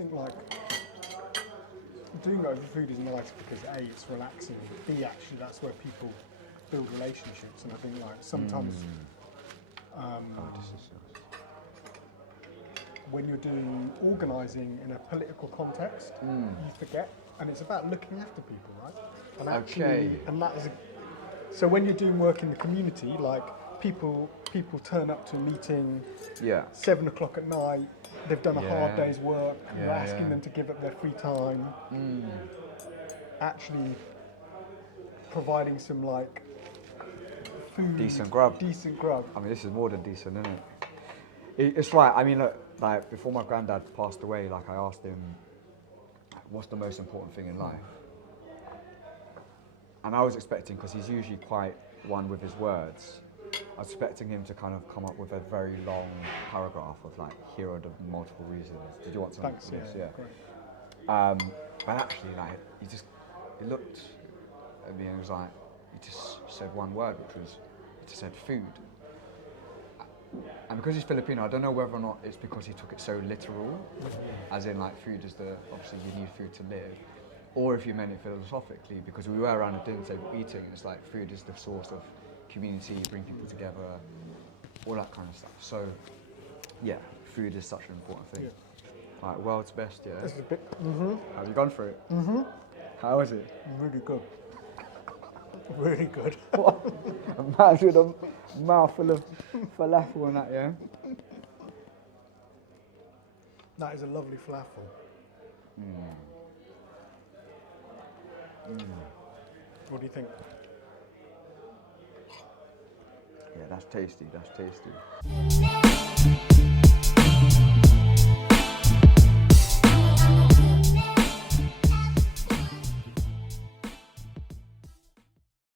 think like doing it over food is nice because A, it's relaxing, B, actually that's where people build relationships, and I think like sometimes when you're doing organising in a political context, you forget, and it's about looking after people, right? And actually, and that is so when you're doing work in the community, like people turn up to a meeting, 7 o'clock at night, they've done a hard day's work, you're asking them to give up their free time, actually providing some like food, decent grub. I mean, this is more than decent, isn't it? It's right. I mean, look, like before my granddad passed away, like I asked him, what's the most important thing in life? And I was expecting, because he's usually quite one with his words, I was expecting him to kind of come up with a very long paragraph of like, here are the multiple reasons. Did you want something? Thanks, Yeah. But actually, like, he looked at me and he was like, he just said one word, which was, he just said food. And because he's Filipino, I don't know whether or not it's because he took it so literal, as in like food is obviously you need food to live, or if you meant it philosophically, because we were around a dinner table eating, and it's like food is the source of community, bring people together, all that kind of stuff. So, yeah, food is such an important thing. Yeah. Like, world's best, yeah? This is a bit, Have you gone for it? How is it? really good. Really good. What? A man with a mouthful of falafel and that, yeah? That is a lovely falafel. What do you think? Yeah, that's tasty, that's tasty.